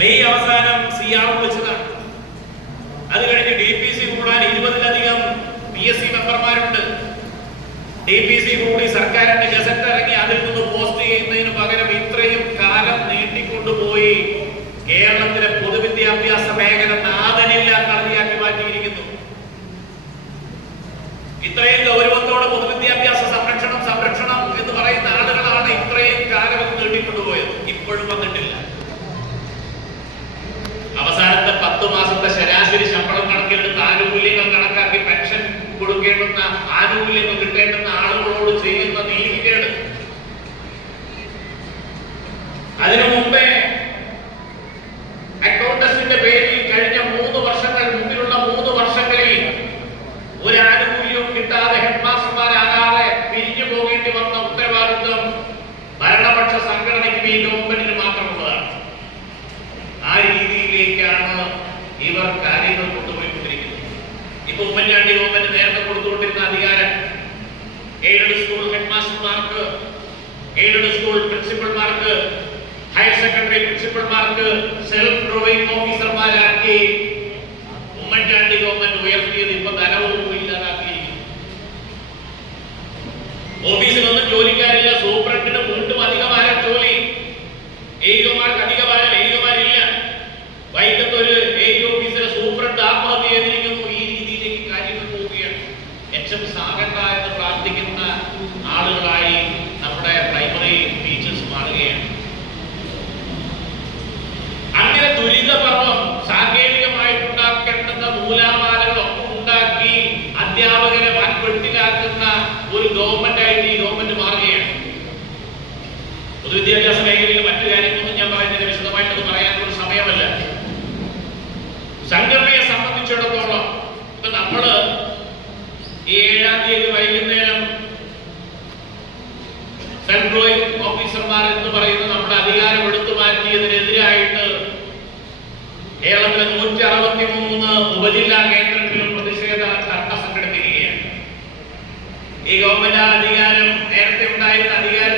May അവസാനം സിയാർ വെച്ചതാണ്. അത് കഴിഞ്ഞ് DPC കൂടാൻ 20-ലധികം PSC മെമ്പർമാരുണ്ട്. DPC കൂടി സർക്കാരിന്റെ ഗസറ്റ് ഇറങ്ങി അതിൽ നിന്ന് പോസ്റ്റ് ചെയ്യുന്നതിന് പകരം ഇത്രയും കാലം നീട്ടിക്കൊണ്ടുപോയി കേരളത്തിലെ പൊതുവിദ്യാഭ്യാസ മേഖല നാഥനില്ലാത്ത കളരിയാക്കി മാറ്റിയിരിക്കുന്നു. ഇത്രയും ഗൗരവത്തോടെ പൊതുവിദ്യാഭ്യാസ സംരക്ഷണം എന്ന് പറയുന്ന ആളുകളാണ് ഇത്രയും കാലം നീട്ടിക്കൊണ്ടുപോയത്. ഇപ്പോഴും വന്നിട്ടില്ല. അവസാനത്തെ 10 മാസത്തെ ശരാശരി ശമ്പളം കണക്കിലെടുത്ത് ആനുകൂല്യങ്ങൾ കണക്കാക്കി പെൻഷൻ കൊടുക്കേണ്ടുന്ന ആനുകൂല്യങ്ങൾ കിട്ടേണ്ടുന്ന ആളുകളോട് ചെയ്യുന്ന നീതികേട്. അതിനു മുമ്പേ അക്കൗണ്ടന്റിന്റെ പേരിൽ കഴിഞ്ഞ 3 വർഷങ്ങൾ മുമ്പിലുള്ള 3 വർഷങ്ങളിൽ ഒരു ആനുകൂല്യവും കിട്ടാതെ ഹെഡ്മാസ്റ്റർമാരാകാതെ പിരിഞ്ഞു പോകേണ്ടി വന്ന ഉത്തരവാദിത്വം ഭരണപക്ഷ സംഘടനയ്ക്ക് ഈ ഗവൺമെന്റിന് മാത്രമുള്ളതാണ്. ആ രീതിയിലേക്കാണ് ഇവർ കാര്യങ്ങൾ കൊണ്ടുപോയിക്കൊണ്ടിരിക്കുന്നത്. ഇപ്പൊ ഉമ്മൻചാണ്ടി ഗവൺമെന്റ് നേരത്തെ കൊടുത്തുകൊണ്ടിരുന്ന അധികാരം എയ്ഡഡ് സ്കൂൾ ഹെഡ്മാസ്റ്റർമാർക്ക്, എയ്ഡഡ് സ്കൂൾ പ്രിൻസിപ്പൽമാർക്ക്, ഹയർ സെക്കൻഡറി പ്രിൻസിപ്പൽമാർക്ക് സെൽഫ് ഡ്രോയിങ് ഓഫീസർമാരാക്കി ഉമ്മൻചാണ്ടി ഗവൺമെന്റ് ഉയർത്തിയത് ഇപ്പൊ ധനവും ഇല്ലാതാക്കിയിരിക്കുന്നു. ഓഫീസിലൊന്നും ജോലിക്കാരില്ല. സൂപ്രണ്ടിന് വീണ്ടും അധികമാരം ജോലി, ഏകമാർക്ക് അധികമാരം ഏകമാരില്ല. വൈകിട്ട് ഒരു ഏക ഓഫീസിലെ സൂപ്രണ്ട് ആത്മഹത്യ ചെയ്തിരിക്കുന്നു. ഈ രീതിയിലേക്ക് കാര്യങ്ങൾ പോവുകയാണ്. HM സാഗണ്ട എന്ന് പ്രാർത്ഥിക്കുന്ന ആളുകളായി നമ്മുടെ പ്രൈമറി ടീച്ചേഴ്സ് മാറുകയാണ്. അങ്ങനെ ദുരിതപർവം സാങ്കേതികമായിട്ടുണ്ടാക്കേണ്ടുന്ന നൂലാമാലകളൊക്കെ ഉണ്ടാക്കി അധ്യാപകരെ വൻവെട്ടിലാക്കുന്ന ഒരു ഗവൺമെന്റായിട്ട് ഈ ഗവൺമെന്റ് മാറുകയാണ്. പൊതുവിദ്യാഭ്യാസ മേഖലയിൽ മറ്റു കാര്യങ്ങളൊന്നും ഞാൻ പറയുന്നതിന് വിശദമായിട്ടൊന്നും പറയാനുള്ള സമയമല്ല. സംഘടനയെ സംബന്ധിച്ചിടത്തോളം ഇപ്പൊ നമ്മള് ഈ 7-ാം തീയതി വൈകുന്നേരം സെൽഫ് ഡ്രോയിങ് ഓഫീസർമാർ എന്ന് പറയുന്ന നമ്മുടെ അധികാരം എടുത്തു മാറ്റിയതിനെതിരായിട്ട് കേരളത്തിലെ 163 ഉപജില്ലാ കേന്ദ്രങ്ങളിലും പ്രതിഷേധ ധർണ സംഘടിപ്പിക്കുകയാണ്. ഈ ഗവൺമെന്റ് അധികാരം നേരത്തെ ഉണ്ടായിരുന്ന അധികാരം